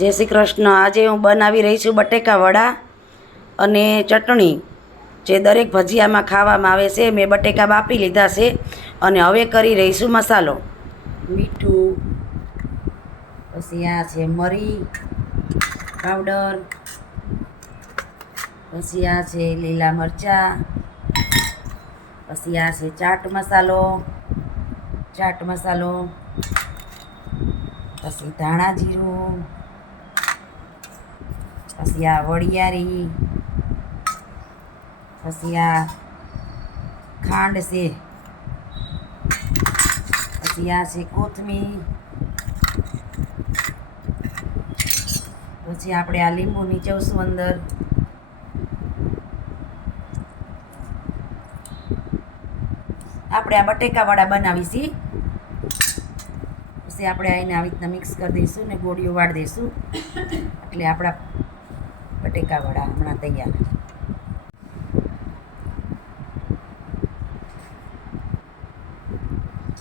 જય શ્રી કૃષ્ણ। આજે હું બનાવી રહી છું બટેકા વડા અને ચટણી, જે દરેક ભજીયામાં ખાવામાં આવે છે। મેં બટેકા બાફી લીધા છે અને હવે કરી રહીશું મસાલો। મીઠું, પછી આ છે મરી પાવડર, પછી આ છે લીલા મરચાં, પછી આ છે ચાટ મસાલો, પછી ધાણા જીરું, પછી આ વરિયાળી, પછી આ ખાંડ છે, પછી આ છે કોથમીર, પછી આપણે આ લીંબુ નીચવશું અંદર, આપણે આ બટેકા વડા બનાવીશી। પછી આપણે આને આવી રીતના મિક્સ કરી દઈશું ને ગોળીઓ વાળી દઈશું, એટલે આપણા બટેકા વડા હમણાં તૈયાર।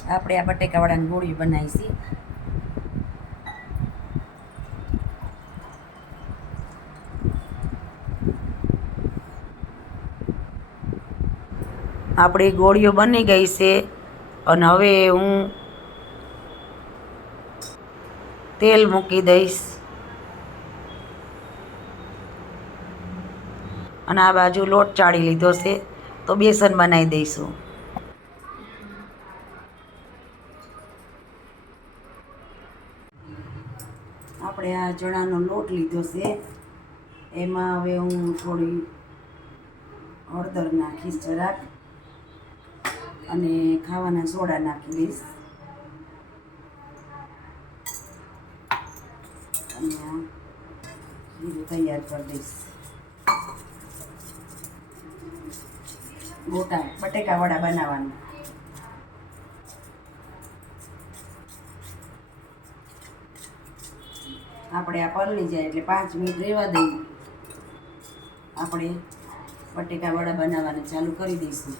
આપણે આ બટેકા વડાની ગોળીઓ બનાવીશી। આપણી ગોળીઓ બની ગઈ છે અને હવે હું તેલ મૂકી દઈશ અને આ બાજુ લોટ ચાળી લીધો છે તો બેસન બનાવી દઈશું। આપણે આ ચણાનો લોટ લીધો છે, એમાં હવે હું થોડી હળદર નાખીશ જરાક અને ખાવાના સોડા નાખી દઈશ અને આ જીરું તૈયાર કરી દઈશ। ગોટા બટેકા વડા બનાવવાના। આપણે આ પલળી જાય એટલે 5 મિનિટ રહેવા દઈએ, આપણે બટેકા વડા બનાવવાના ચાલુ કરી દઈશું।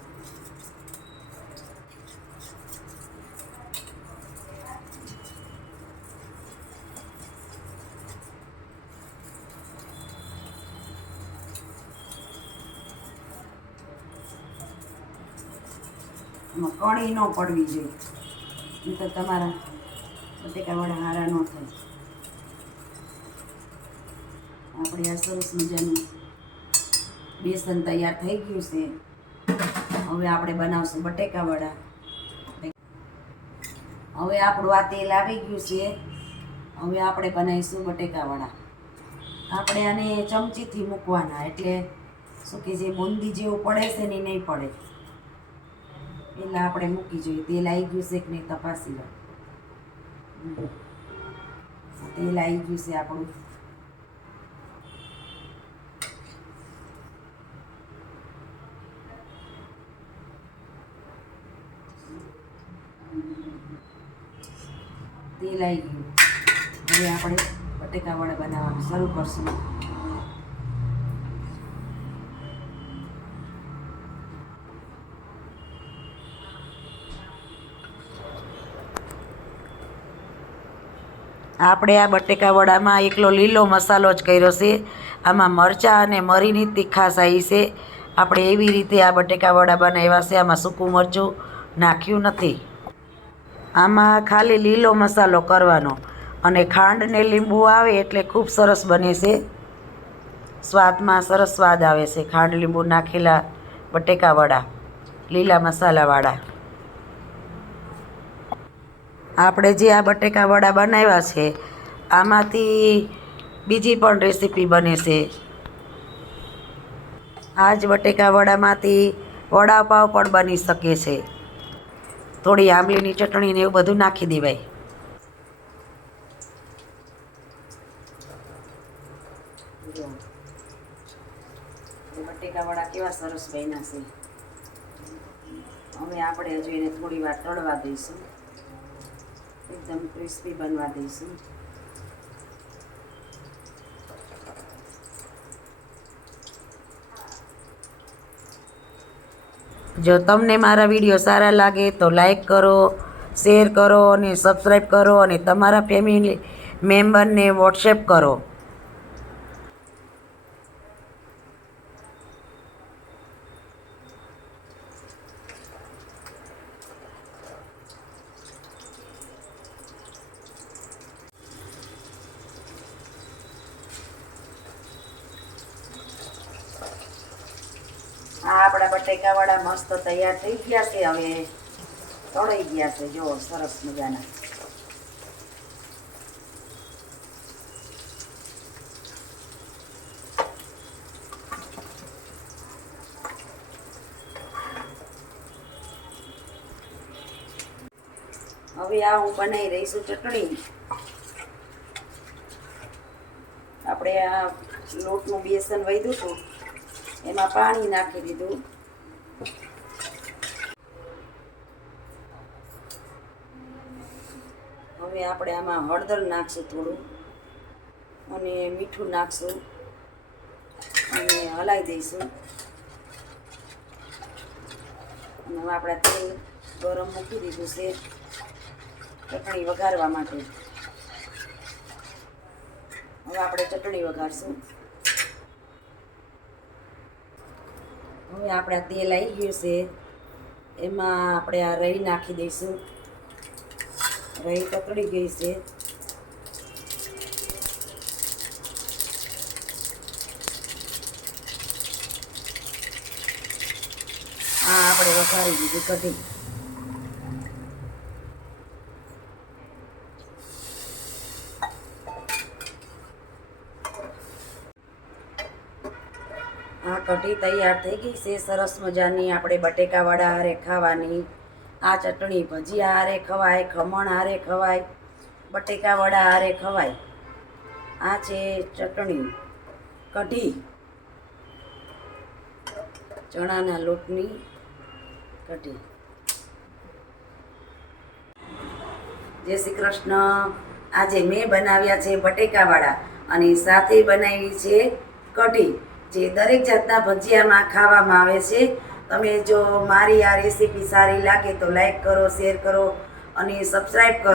આમાં કણી ન પડવી જોઈએ, નહીં તો તમારા બટેકા વડા હારા ન થાય। આપણે આ સરસ મજાનું બેસન તૈયાર થઈ ગયું છે, હવે આપણે બનાવશું બટેકા વડા। હવે આપણું આ તેલ આવી ગયું છે, હવે આપણે બનાવીશું બટેકા વડા। આપણે આને ચમચીથી મૂકવાના, એટલે શું કે જે બુંદી જેવું પડે છે ને નહીં પડે, એટલે આપણે મૂકી જોઈએ। તેલ આવી ગયું છે કે નહીં તપાસી લો। તેલ આવી ગયું છે આપણું, તેલ આવી ગયું। હવે આપણે બટેકા વડા બનાવવાનું શરૂ કરશું। આપણે આ બટેકા વડામાં એકલો લીલો મસાલો જ કર્યો છે, આમાં મરચાં અને મરીની તીખાશ આવી છે। આપણે એવી રીતે આ બટેકા વડા બનાવ્યા છે, આમાં સૂકું મરચું નાખ્યું નથી। આમાં ખાલી લીલો મસાલો કરવાનો અને ખાંડ ને લીંબુ આવે એટલે ખૂબ સરસ બને છે, સ્વાદમાં સરસ સ્વાદ આવે છે ખાંડ લીંબુ નાખેલા બટેકા વડા લીલા મસાલાવાળા। આપણે જે આ બટેકા વડા બનાવ્યા છે, આમાંથી બીજી પણ રેસીપી બને છે। આ જ બટેકા વડામાંથી વડાપાવ પણ બની શકે છે, થોડી આંબલીની ચટણી ને એવું બધું નાખી દેવાય। બટેકા વડા કેવા સરસ બન્યા છે। હવે આપણે હજુ એને થોડી વાર તળવા દઈશું, એકદમ ક્રિસ્પી બનવા દઈશું। જો તમને મારા વિડીયો સારા લાગે તો લાઈક કરો, શેર કરો અને સબસ્ક્રાઈબ કરો અને તમારા ફેમિલી મેમ્બરને વોટ્સએપ કરો. આ આપણા બટેકાવાળા મસ્ત તૈયાર થઈ ગયા છે. હવે તળાઈ ગયા છે. જો સરસ મજાના. હવે આ હું બનાવી રહીશું ચટણી. આપણે આ લોટનું બેસન વધ્યું હતું એમાં પાણી નાખી દીધું. હવે આપણે આમાં હળદર નાખશું થોડું અને મીઠું નાખશું અને હલાવી દઈશું. અને હવે આપણે તેલ ગરમ મૂકી દીધું છે ચટણી વઘારવા માટે. હવે આપણે ચટણી વઘારશું. હવે આપણે તેલ આવી ગયું છે એમાં આપણે આ રહી નાખી દઈશું. રહી તતડી ગઈ છે. આ આપણે વઘારી દીધી કઢી. આ કઢી તૈયાર થઈ ગઈ છે સરસ મજાની. આપણે બટેકાવાળા હારે ખાવાની. આ ચટણી ભજીયા હારે ખવાય, ખમણ હારે ખવાય, બટેકાવાળા હારે ખવાય. આ છે ચટણી કઢી, ચણાના લોટની કઢી. જય શ્રી કૃષ્ણ. આજે મેં બનાવ્યા છે બટેકાવાળા અને સાથે બનાવી છે કઢી, જે દરેક જાતના ભજીયામાં ખાવામાં આવે છે. તમે જો મારી આ રેસીપી સારી લાગે તો લાઈક કરો, શેર કરો અને સબસ્ક્રાઈબ કરો.